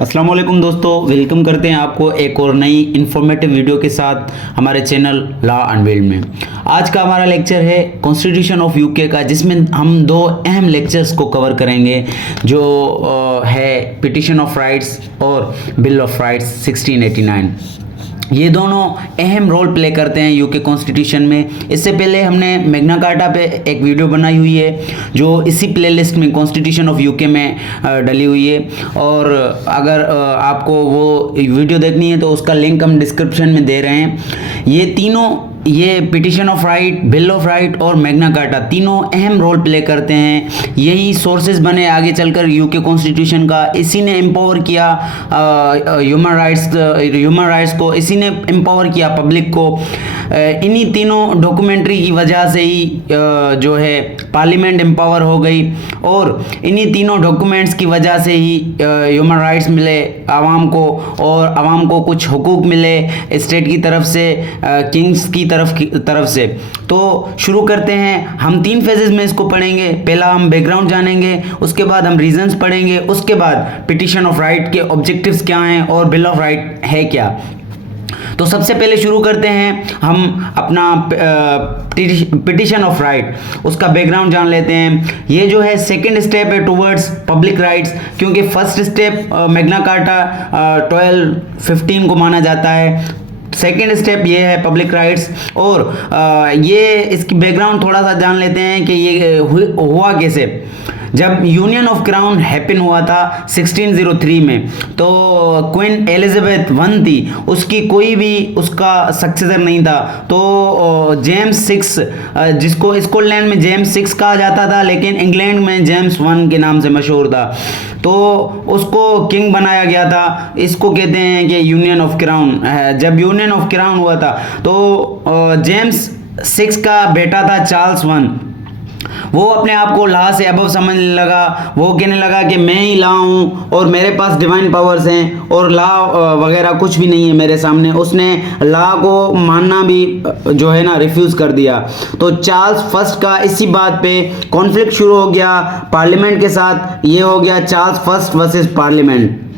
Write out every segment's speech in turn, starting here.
अस्सलाम वालेकुम दोस्तों, वेलकम करते हैं आपको एक और नई इन्फॉर्मेटिव वीडियो के साथ हमारे चैनल लॉ अनवील्ड में। आज का हमारा लेक्चर है कॉन्स्टिट्यूशन ऑफ यूके का, जिसमें हम दो अहम लेक्चर्स को कवर करेंगे जो है पिटिशन ऑफ राइट्स और बिल ऑफ राइट्स 1689। ये दोनों अहम रोल प्ले करते हैं यूके कॉन्स्टिट्यूशन में। इससे पहले हमने मैग्ना कार्टा पे एक वीडियो बनाई हुई है जो इसी प्लेलिस्ट में कॉन्स्टिट्यूशन ऑफ यूके में डली हुई है, और अगर आपको वो वीडियो देखनी है तो उसका लिंक हम डिस्क्रिप्शन में दे रहे हैं। ये तीनों, ये petition of right, bill of right और मैग्ना कार्टा तीनों अहम रोल प्ले करते हैं। यही सोर्सेज बने आगे चलकर यूके कॉन्स्टिट्यूशन का। इसी ने एम्पावर किया ह्यूमन राइट्स को, इसी ने एम्पावर किया पब्लिक को। इन्हीं तीनों डॉक्यूमेंट्री की वजह से ही जो है पार्लियामेंट एम्पावर हो गई, और इन्हीं तीनों डॉक्यूमेंट्स की वजह से ही ह्यूमन राइट्स मिले आवाम को, और आवाम को कुछ हुकूक मिले स्टेट की तरफ से, किंग्स की तरफ से। तो शुरू करते हैं। हम तीन फेजेस में इसको पढ़ेंगे। पहला हम बैकग्राउंड जानेंगे, उसके बाद हम रीजंस पढ़ेंगे, उसके बाद पिटिशन ऑफ राइट के ऑब्जेक्टिव्स क्या हैं और बिल ऑफ राइट है क्या। तो सबसे पहले शुरू करते हैं हम अपना पिटिशन ऑफ राइट, उसका बैकग्राउंड जान लेते हैं। ये जो है सेकंड स्टेप है टुवर्ड्स पब्लिक राइट्स, क्योंकि फर्स्ट स्टेप मैग्ना कार्टा 1215 को माना जाता है। सेकेंड स्टेप ये है पब्लिक राइट्स। और ये इसकी बैकग्राउंड थोड़ा सा जान लेते हैं कि ये हुआ कैसे। जब यूनियन ऑफ क्राउन हैपन हुआ था 1603 में, तो क्वीन एलिजाबेथ वन थी, उसकी कोई भी उसका सक्सेसर नहीं था। तो जेम्स 6, जिसको स्कॉटलैंड में जेम्स 6 कहा जाता था, लेकिन इंग्लैंड में जेम्स 1 के नाम से मशहूर था, तो उसको किंग बनाया गया था। इसको कहते हैं कि यूनियन ऑफ क्राउन। जब यूनियन ऑफ क्राउन हुआ था तो जेम्स 6 का बेटा था चार्ल्स 1, वो अपने आप को लॉ से अबव समझने लगा। वो कहने लगा कि मैं ही लॉ हूँ और मेरे पास डिवाइन पावर्स हैं और लॉ वगैरह कुछ भी नहीं है मेरे सामने। उसने लॉ को मानना भी जो है ना रिफ्यूज़ कर दिया। तो चार्ल्स फर्स्ट का इसी बात पे कॉन्फ्लिक्ट शुरू हो गया पार्लियामेंट के साथ। ये हो गया चार्ल्स फर्स्ट वर्सेस पार्लियामेंट।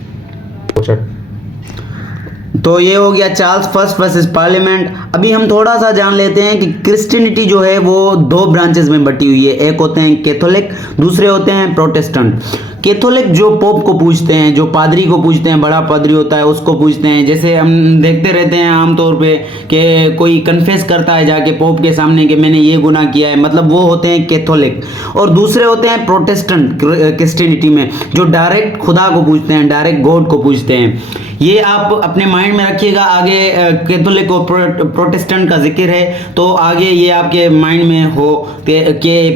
तो ये हो गया चार्ल्स फर्स्ट वर्सेस पार्लियामेंट। अभी हम थोड़ा सा जान लेते हैं कि क्रिश्चियनिटी जो है वो दो ब्रांचेस में बटी हुई है। एक होते हैं कैथोलिक, दूसरे होते हैं प्रोटेस्टेंट। कैथोलिक जो पोप को पूजते हैं, जो पादरी को पूजते हैं, बड़ा पादरी होता है उसको पूजते हैं। जैसे हम देखते रहते हैं आमतौर पे कि कोई कन्फेस करता है जाके पोप के सामने कि मैंने ये गुनाह किया है, मतलब वो होते हैं कैथोलिक। और दूसरे होते हैं प्रोटेस्टेंट क्रिश्चियनिटी में, जो डायरेक्ट खुदा को पूजते हैं, डायरेक्ट गॉड को पूजते हैं। ये आप अपने माइंड में रखिएगा। आगे कैथोलिक और प्रोटेस्टेंट का जिक्र है तो आगे ये आपके माइंड में हो कि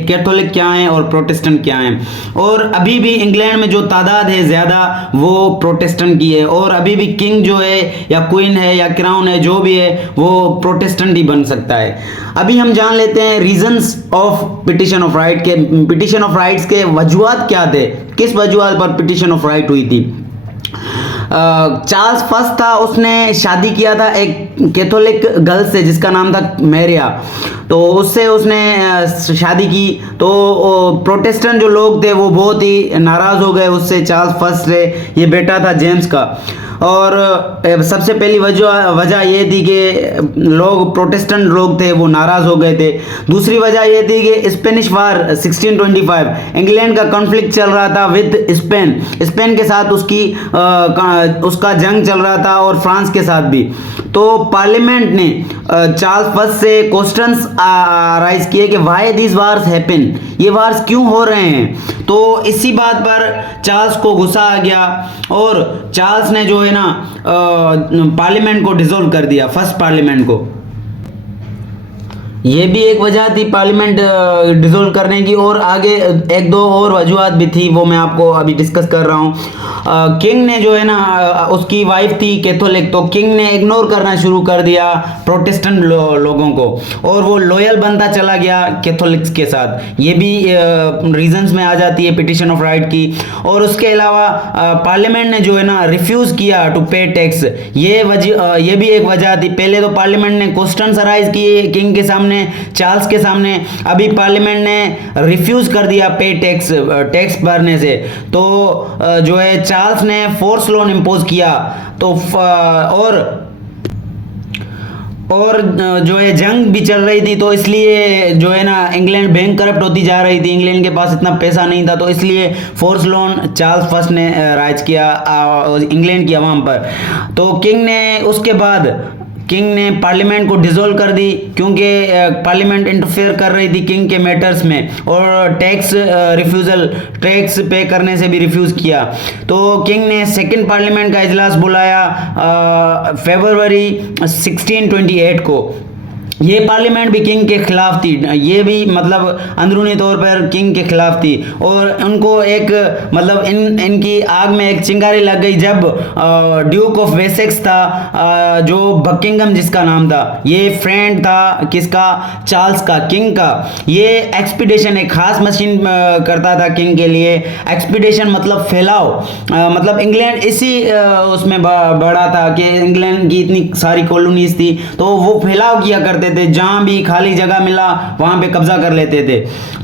कैथोलिक क्या है और प्रोटेस्टेंट क्या है। और अभी भी इंग्लैंड में जो तादाद है ज़्यादा वो प्रोटेस्टेंट की है, और अभी भी किंग जो है या क्वीन है या क्राउन है जो भी है वो प्रोटेस्टेंट ही बन सकता है। अभी हम जान लेते हैं reasons of petition of right के। पिटिशन ऑफ राइट्स के वजूहात क्या थे, किस वजूहात पर पिटिशन ऑफ राइट हुई थी। चार्ल्स फर्स्ट था, उसने शादी किया था एक कैथोलिक गर्ल से जिसका नाम था मैरिया। तो उससे उसने शादी की। तो प्रोटेस्टेंट जो लोग थे वो बहुत ही नाराज़ हो गए उससे, चार्ल्स फर्स्ट से। ये बेटा था जेम्स का। और सबसे पहली वजह ये थी कि लोग प्रोटेस्टेंट लोग थे वो नाराज़ हो गए थे। दूसरी वजह ये थी कि स्पेनिश वार 1625, इंग्लैंड का कॉन्फ्लिक्ट चल रहा था विद स्पेन के साथ उसका जंग चल रहा था, और फ्रांस के साथ भी। तो पार्लियामेंट ने चार्ल्स फर्स्ट से क्वेश्चंस राइज किए कि व्हाई दिस वार्स हैपन, ये वार्स क्यों हो रहे हैं। तो इसी बात पर चार्ल्स को गुस्सा आ गया और चार्ल्स ने जो है ना पार्लियामेंट को डिसॉल्व कर दिया, फर्स्ट पार्लियामेंट को। ये भी एक वजह थी पार्लियामेंट डिसॉल्व करने की, और आगे एक दो और वजूहात भी थी, वो मैं आपको अभी डिस्कस कर रहा हूँ। किंग ने जो है ना, उसकी वाइफ थी कैथोलिक, तो किंग ने इग्नोर करना शुरू कर दिया प्रोटेस्टेंट लोगों को, और वो लॉयल बनता चला गया कैथोलिक्स के साथ। ये भी रीजंस में आ जाती है पिटिशन ऑफ राइट की। और उसके अलावा पार्लियामेंट ने जो है ना रिफ्यूज़ किया टू पे टैक्स। ये भी एक वजह थी। पहले तो पार्लियामेंट ने क्वेश्चन राइज किए किंग के सामने सामने, चार्ल्स के सामने। अभी पार्लियामेंट ने रिफ्यूज कर दिया पे टैक्स भरने से, तो जो है चार्ल्स ने फोर्स लोन इम्पोज किया। तो और जो है जंग भी चल रही थी, तो इसलिए जो है ना इंग्लैंड बैंक करप्ट होती जा रही थी, इंग्लैंड के पास इतना पैसा नहीं था, तो इसलिए फोर्स लोन चार्ल्स फर्स्ट ने राइज किया इंग्लैंड की आवाम पर। तो किंग ने पार्लियामेंट को डिसॉल्व कर दी, क्योंकि पार्लियामेंट इंटरफेयर कर रही थी किंग के मैटर्स में, और टैक्स पे करने से भी रिफ्यूज किया। तो किंग ने सेकंड पार्लियामेंट का इजलास बुलाया फरवरी 1628 को। ये पार्लियामेंट भी किंग के खिलाफ थी, ये भी मतलब अंदरूनी तौर पर किंग के खिलाफ थी, और उनको एक मतलब इनकी आग में एक चिंगारी लग गई जब ड्यूक ऑफ वेसेक्स था, जो बकिंगम जिसका नाम था, ये फ्रेंड था किसका, चार्ल्स का, किंग का। ये एक्सपीडिशन एक खास मशीन करता था किंग के लिए। एक्सपीडिशन मतलब फैलाव, मतलब इंग्लैंड इसी उसमें बढ़ा था कि इंग्लैंड की इतनी सारी कॉलोनीज थी, तो वो फैलाव किया करते थे, जहां भी खाली जगह मिला वहां पे कब्जा कर लेते थे।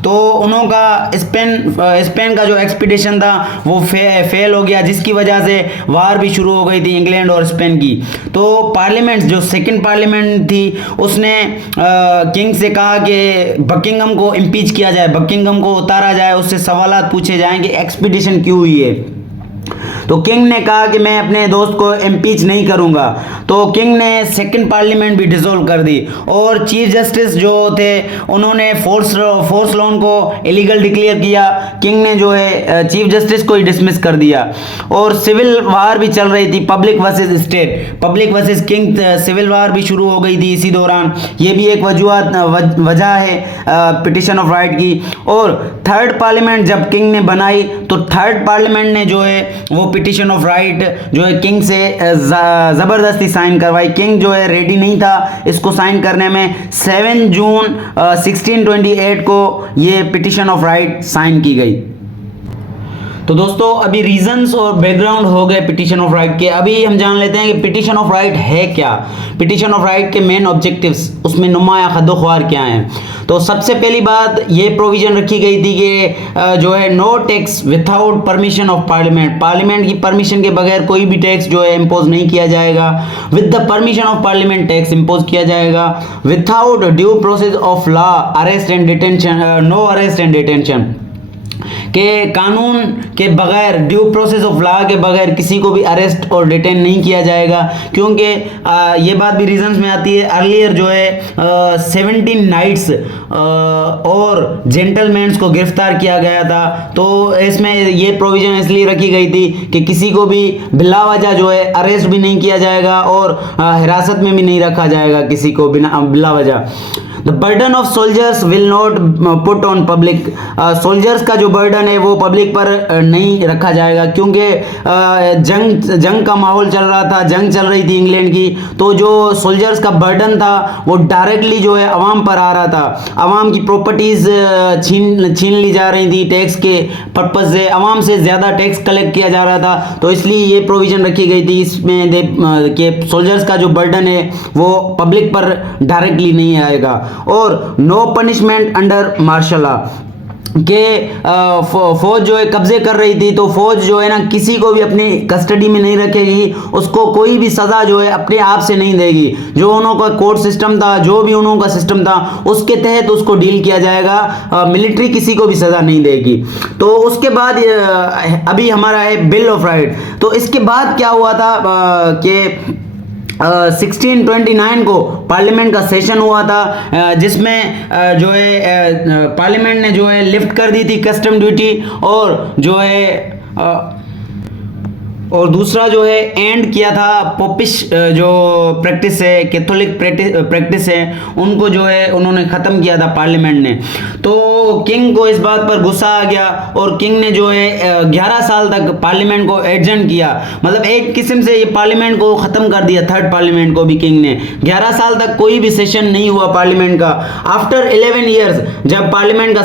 तो उनका स्पेन का जो एक्सपीडिशन था वो फेल हो गया, जिसकी वजह से वार भी शुरू हो गई थी इंग्लैंड और स्पेन की। तो पार्लियामेंट जो सेकंड पार्लियामेंट थी उसने किंग से कहा कि बकिंगम को इम्पीच किया जाए, बकिंगम को उतारा जाए, उससे सवालात पूछे जाएं कि एक्सपीडिशन क्यों हुई है। तो किंग ने कहा कि मैं अपने दोस्त को इम्पीच नहीं करूंगा। तो किंग ने सेकंड पार्लियामेंट भी डिसॉल्व कर दी, और चीफ जस्टिस जो थे उन्होंने फोर्स लोन को इलीगल डिक्लेयर किया। किंग ने जो है चीफ जस्टिस को ही डिसमिस कर दिया, और सिविल वार भी चल रही थी, public versus state, public versus king civil war भी शुरू हो गई थी इसी दौरान। ये भी एक वजह है पिटिशन ऑफ राइट की। और थर्ड पार्लियामेंट जब किंग ने बनाई, तो थर्ड पार्लियामेंट ने जो है वो पिटिशन ऑफ राइट जो है किंग से जबरदस्ती साइन करवाई। किंग जो है रेडी नहीं था इसको साइन करने में। 7 जून 1628 को ये पिटिशन ऑफ राइट साइन की गई। तो दोस्तों अभी रीजंस और बैकग्राउंड हो गए पिटिशन ऑफ राइट के। अभी हम जान लेते हैं कि पिटिशन ऑफ राइट है क्या, पिटिशन ऑफ राइट के मेन ऑब्जेक्टिव्स, उसमें नुमाया खद्दोख्वार क्या हैं। तो सबसे पहली बात ये प्रोविजन रखी गई थी कि जो है no tax without permission of parliament, parliament की परमिशन के बगैर कोई भी टैक्स जो है इम्पोज नहीं किया जाएगा। With the permission of parliament tax impose किया जाएगा। Without due process of law arrest and detention, no arrest and detention, के कानून के बगैर, ड्यू प्रोसेस ऑफ लॉ के बगैर किसी को भी अरेस्ट और डिटेन नहीं किया जाएगा। क्योंकि ये बात भी रीजंस में आती है। अर्लियर जो है 17 नाइट्स और जेंटलमैन्स को गिरफ्तार किया गया था। तो इसमें ये प्रोविजन इसलिए रखी गई थी कि किसी को भी बिला वजह जो है अरेस्ट भी नहीं किया जाएगा और हिरासत में भी नहीं रखा जाएगा किसी को बिला वजह। The burden of soldiers will not put on public, soldiers का जो बर्डन है वो पब्लिक पर नहीं रखा जाएगा, क्योंकि जंग का माहौल चल रहा था, जंग चल रही थी इंग्लैंड की। तो जो सोल्जर्स का बर्डन था वो डायरेक्टली जो है अवाम पर आ रहा था। अवाम की प्रॉपर्टीज छीन ली जा रही थी टैक्स के पर्पज से, अवाम से ज़्यादा टैक्स कलेक्ट किया जा रहा था। तो इसलिए ये प्रोविजन रखी गई थी इसमें कि सोल्जर्स का जो बर्डन है वो पब्लिक पर डायरेक्टली नहीं आएगा। और no punishment under martial law, के फौज जो है कब्जे कर रही थी, तो फौज जो है ना किसी को भी अपनी कस्टडी में नहीं रखेगी, उसको कोई भी सजा जो है अपने आप से नहीं देगी। जो उन्होंने कोर्ट सिस्टम था, जो भी उन्होंने सिस्टम था उसके तहत उसको डील किया जाएगा। मिलिट्री किसी को भी सजा नहीं देगी। तो उसके बाद अभी हमारा है बिल ऑफ राइट। तो इसके बाद क्या हुआ था कि 1629 को पार्लियामेंट का सेशन हुआ था, जिसमें जो है पार्लियामेंट ने जो है लिफ्ट कर दी थी कस्टम ड्यूटी, और जो है और दूसरा जो है एंड किया था पोपिश जो प्रैक्टिस है, कैथोलिक प्रैक्टिस है, उनको जो है उन्होंने ख़त्म किया था पार्लियामेंट ने। तो किंग को इस बात पर गुस्सा आ गया और किंग ने जो है 11 साल तक पार्लियामेंट को एडजर्न किया, मतलब एक किस्म से ये पार्लियामेंट को ख़त्म कर दिया। थर्ड पार्लियामेंट को भी किंग ने 11 साल तक कोई भी सेशन नहीं हुआ पार्लियामेंट का। आफ्टर 11 ईयर्स जब पार्लियामेंट का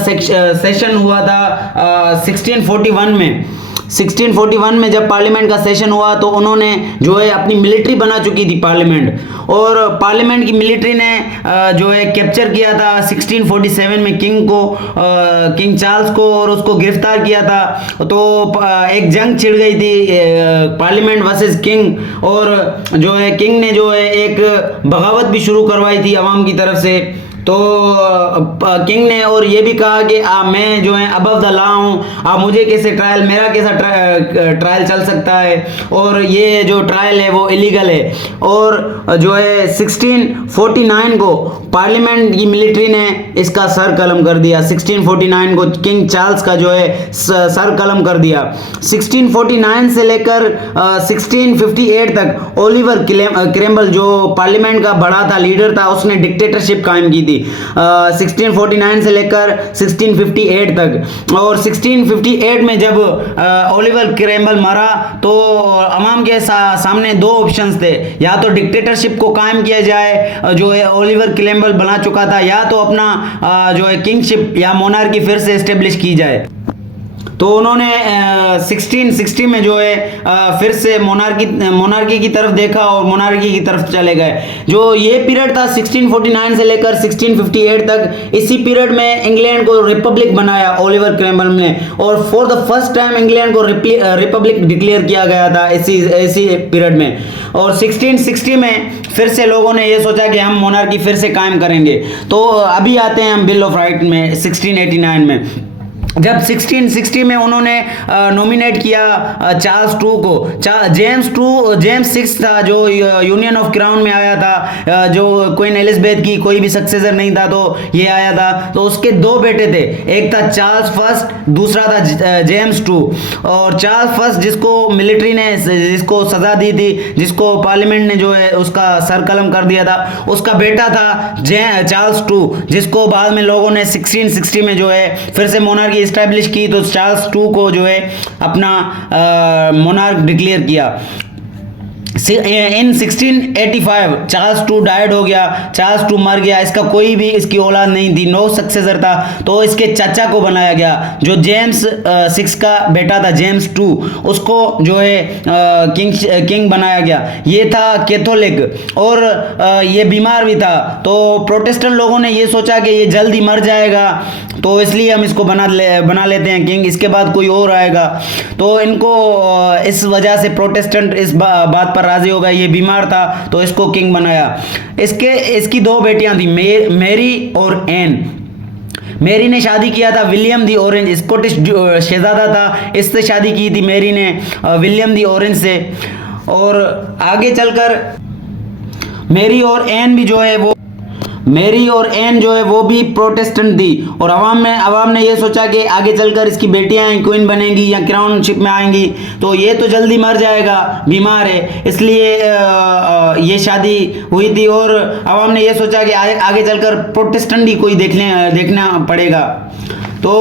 सेशन हुआ था 1641 में, 1641 में जब पार्लियामेंट का सेशन हुआ तो उन्होंने जो है अपनी मिलिट्री बना चुकी थी पार्लियामेंट, और पार्लियामेंट की मिलिट्री ने जो है कैप्चर किया था 1647 में किंग को, किंग चार्ल्स को, और उसको गिरफ्तार किया था। तो एक जंग छिड़ गई थी पार्लियामेंट वर्सेस किंग, और जो है किंग ने जो है एक बगावत भी शुरू करवाई थी अवाम की तरफ से। तो किंग ने और ये भी कहा कि मैं जो है अबव द लॉ हूँ, आप मुझे कैसे ट्रायल, मेरा कैसा ट्रायल चल सकता है, और ये जो ट्रायल है वो इलीगल है। और जो है 1649 को पार्लियामेंट की मिलिट्री ने इसका सर कलम कर दिया। 1649 को किंग चार्ल्स का जो है सर कलम कर दिया। 1649 से लेकर 1658 तक ओलिवर क्रैम्बल जो पार्लियामेंट का बड़ा था, लीडर था, उसने डिक्टेटरशिप कायम की थी 1649 से लेकर 1658 तक। और 1658 में जब ओलिवर क्रैम्बल मरा तो अवाम के सामने दो ऑप्शंस थे, या तो डिक्टेटरशिप को कायम किया जाए जो है ओलिवर क्रैम्बल बना चुका था, या तो अपना जो है किंगशिप या मोनार्की फिर से एस्टेब्लिश की जाए। तो उन्होंने 1660 में जो है फिर से मोनार्की की तरफ देखा और मोनार्की की तरफ चले गए। जो ये पीरियड था 1649 से लेकर 1658 तक, इसी पीरियड में इंग्लैंड को रिपब्लिक बनाया ओलिवर क्रैम्बल ने, और for the first time England को रिपब्लिक डिक्लेयर किया गया था इसी पीरियड में। और 1660 में फिर से लोगों ने ये सोचा कि हम मोनार्की फिर से कायम करेंगे। तो अभी आते हैं हम बिल ऑफ राइट में 1689 में। जब 1660 में उन्होंने नॉमिनेट किया चार्ल्स टू को, जेम्स सिक्स था जो यूनियन ऑफ क्राउन में आया था, जो क्वीन एलिजाबेथ की कोई भी सक्सेसर नहीं था, तो ये आया था। तो उसके दो बेटे थे, एक था चार्ल्स फर्स्ट, दूसरा था जेम्स टू। और चार्ल्स फर्स्ट जिसको मिलिट्री ने जिसको सजा दी थी, जिसको पार्लियामेंट ने जो है उसका सर कलम कर दिया था, उसका बेटा था चार्ल्स टू, जिसको बाद में लोगों ने 1660 में जो है फिर से मोनार्की एस्टैब्लिश की। तो चार्ल्स टू को जो है अपना मोनार्क डिक्लेयर किया। इन 1685 चार्ल्स टू डाइड हो गया, चार्ल्स टू मर गया, इसका कोई भी इसकी औलाद नहीं थी, नो सक्सेसर था। तो इसके चाचा को बनाया गया, जो जेम्स सिक्स का बेटा था जेम्स टू, उसको जो है किंग बनाया गया। ये था कैथोलिक और ये बीमार भी था। तो प्रोटेस्टेंट लोगों ने ये सोचा कि ये जल्दी मर जाएगा, तो इसलिए हम इसको बना लेते हैं किंग, इसके बाद कोई और आएगा। तो इनको इस वजह से प्रोटेस्टेंट इस बात पर राजी हो गए, ये बीमार था तो इसको किंग बनाया। इसकी दो बेटियां थी, मैरी और एन। मैरी ने शादी किया था विलियम दी ऑरेंज, स्कॉटिश शहजादा था, इससे शादी की थी मैरी ने विलियम दी ऑरेंज से। और आगे चलकर मैरी और एन जो है वो भी प्रोटेस्टेंट थी, और अवाम ने ये सोचा कि आगे चलकर इसकी बेटियां क्वीन बनेंगी या क्राउनशिप में आएंगी, तो ये तो जल्दी मर जाएगा, बीमार है, इसलिए ये शादी हुई थी। और अवाम ने ये सोचा कि आगे चलकर प्रोटेस्टेंट ही कोई देखना पड़ेगा। तो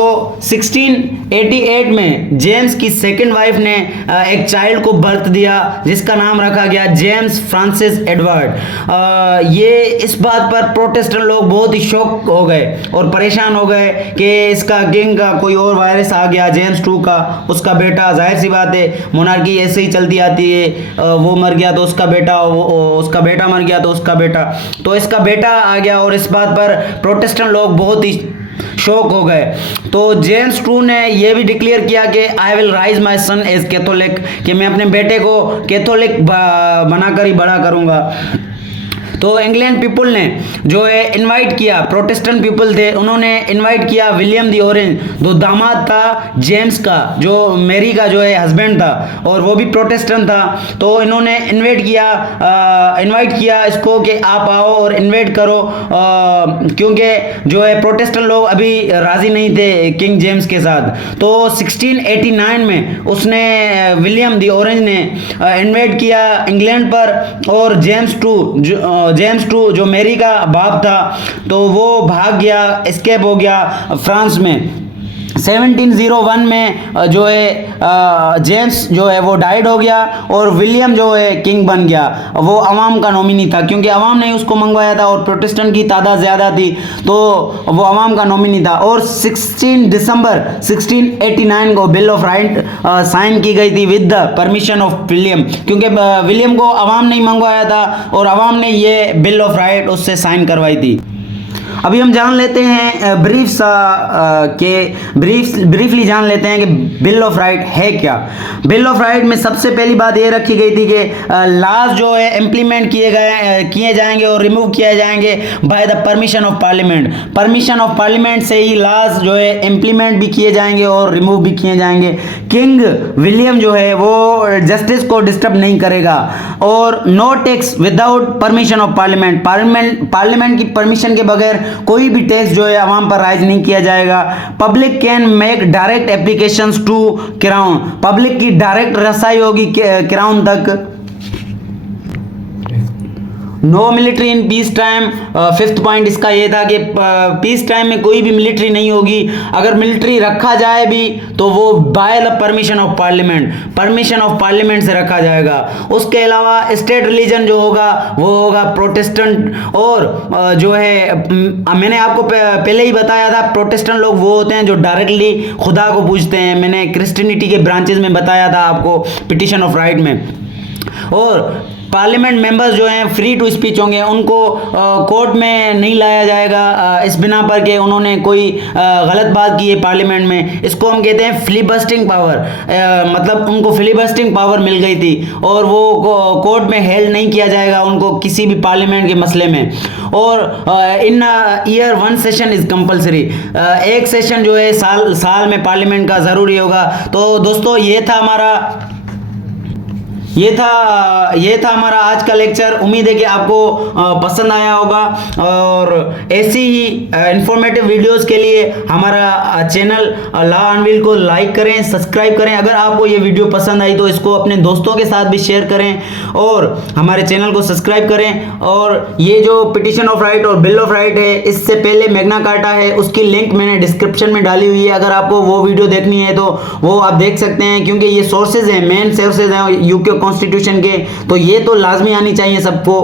1688 में जेम्स की सेकंड वाइफ ने एक चाइल्ड को बर्थ दिया, जिसका नाम रखा गया जेम्स फ्रांसिस एडवर्ड। ये इस बात पर प्रोटेस्टेंट लोग बहुत ही शॉक हो गए और परेशान हो गए कि इसका किंग का कोई और वायरस आ गया, जेम्स टू का, उसका बेटा, जाहिर सी बात है मोनार्की ऐसे ही चलती आती है, वो मर गया तो उसका बेटा, उसका बेटा मर गया तो उसका बेटा, तो इसका बेटा आ गया। और इस बात पर प्रोटेस्टेंट लोग बहुत ही शौक हो गए। तो जेम्स टू ने यह भी डिक्लेयर किया कि I will rise my son as Catholic, कि मैं अपने बेटे को कैथोलिक बनाकर ही बड़ा करूंगा। तो इंग्लैंड पीपल ने जो है इनवाइट किया, प्रोटेस्टेंट पीपल थे, उन्होंने इनवाइट किया विलियम दी ऑरेंज, जो दामाद था जेम्स का, जो मैरी का जो है हस्बैंड था, और वो भी प्रोटेस्टेंट था। तो इन्होंने इनवाइट किया इसको कि आप आओ और इनवाइट करो, क्योंकि जो है प्रोटेस्टेंट लोग अभी राजी नहीं थे किंग जेम्स के साथ। तो 1689 में उसने विलियम दी ऑरेंज ने इनवाइट किया इंग्लैंड पर, और जेम्स टू जो मैरी का बाप था, तो वो भाग गया, एस्केप हो गया फ्रांस में। 1701 में जो है जेम्स जो है वो डाइड हो गया और विलियम जो है किंग बन गया। वो अवाम का नॉमिनी था क्योंकि अवाम ने उसको मंगवाया था और प्रोटेस्टेंट की तादाद ज़्यादा थी तो वो अवाम का नॉमिनी था। और 16 दिसंबर 1689 को बिल ऑफ राइट साइन की गई थी with the permission of William, क्योंकि विलियम को अवाम ने मंगवाया था और अवाम ने ये बिल ऑफ राइट उससे साइन करवाई थी। अभी हम जान लेते हैं ब्रीफली जान लेते हैं कि बिल ऑफ राइट है क्या। बिल ऑफ राइट में सबसे पहली बात ये रखी गई थी कि लॉज जो है इम्प्लीमेंट किए जाएंगे और रिमूव किए जाएंगे by the permission of parliament. Permission of parliament से ही लॉज जो है इम्प्लीमेंट भी किए जाएंगे और रिमूव भी किए जाएंगे। किंग विलियम जो है वो जस्टिस को डिस्टर्ब नहीं करेगा और no tax without permission of parliament. Parliament की परमिशन के बगैर कोई भी टैक्स जो है आवाम पर राइज नहीं किया जाएगा। Public can make direct applications to crown. Public की डायरेक्ट रसाई होगी क्राउन तक। No military in peace time. Fifth point इसका ये था कि पीस टाइम में कोई भी मिलिट्री नहीं होगी। अगर मिलिट्री रखा जाए भी तो वो by the permission of parliament, permission of parliament से रखा जाएगा। उसके अलावा स्टेट रिलीजन जो होगा वो होगा प्रोटेस्टेंट। और जो है मैंने आपको पहले ही बताया था प्रोटेस्टेंट लोग वो होते हैं जो डायरेक्टली खुदा को पूजते हैं। मैंने क्रिश्चियनिटी के ब्रांचेस में बताया था आपको पिटिशन ऑफ राइट में। और पार्लियामेंट मेंबर्स जो हैं फ्री टू स्पीच होंगे, उनको कोर्ट में नहीं लाया जाएगा इस बिना पर कि उन्होंने कोई गलत बात की है पार्लियामेंट में। इसको हम कहते हैं फिलिबस्टिंग पावर। मतलब उनको फिलिबस्टिंग पावर मिल गई थी और वो कोर्ट में हेल्ड नहीं किया जाएगा उनको किसी भी पार्लियामेंट के मसले में। और इन ईयर 1 सेशन इज कंपलसरी। एक सेशन जो है साल में पार्लियामेंट का ज़रूरी होगा। तो दोस्तों ये था हमारा आज का लेक्चर। उम्मीद है कि आपको पसंद आया होगा और ऐसी ही इंफॉर्मेटिव वीडियोस के लिए हमारा चैनल लॉ अनवील को लाइक करें, सब्सक्राइब करें। अगर आपको ये वीडियो पसंद आई तो इसको अपने दोस्तों के साथ भी शेयर करें और हमारे चैनल को सब्सक्राइब करें। और ये जो पिटिशन ऑफ राइट और बिल ऑफ राइट है, इससे पहले मैग्ना कार्टा है, उसकी लिंक मैंने डिस्क्रिप्शन में डाली हुई है। अगर आपको वो वीडियो देखनी है तो वो आप देख सकते हैं, क्योंकि ये सोर्सेज हैं, मेन सोर्सेज हैं यूके कॉन्स्टिट्यूशन के, तो ये तो लाजमी आनी चाहिए सबको।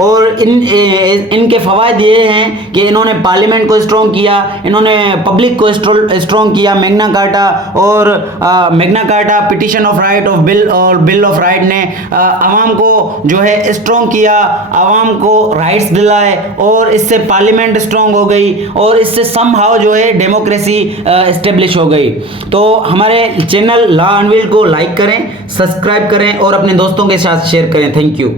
और इनके फवायद ये हैं कि इन्होंने पार्लियामेंट को स्ट्रॉन्ग किया, इन्होंने पब्लिक को स्ट्रॉन्ग किया। मैग्ना कार्टा और Magna carta petition of right of bill और बिल ऑफ राइट ने आवाम को जो है स्ट्रॉन्ग किया, आवाम को राइट्स दिलाए और इससे पार्लियामेंट स्ट्रॉन्ग हो गई और इससे समहाउ जो है डेमोक्रेसी एस्टेब्लिश हो गई। तो हमारे चैनल लॉ अनवील को लाइक करें, सब्सक्राइब करें और अपने दोस्तों के साथ शेयर करें। Thank you.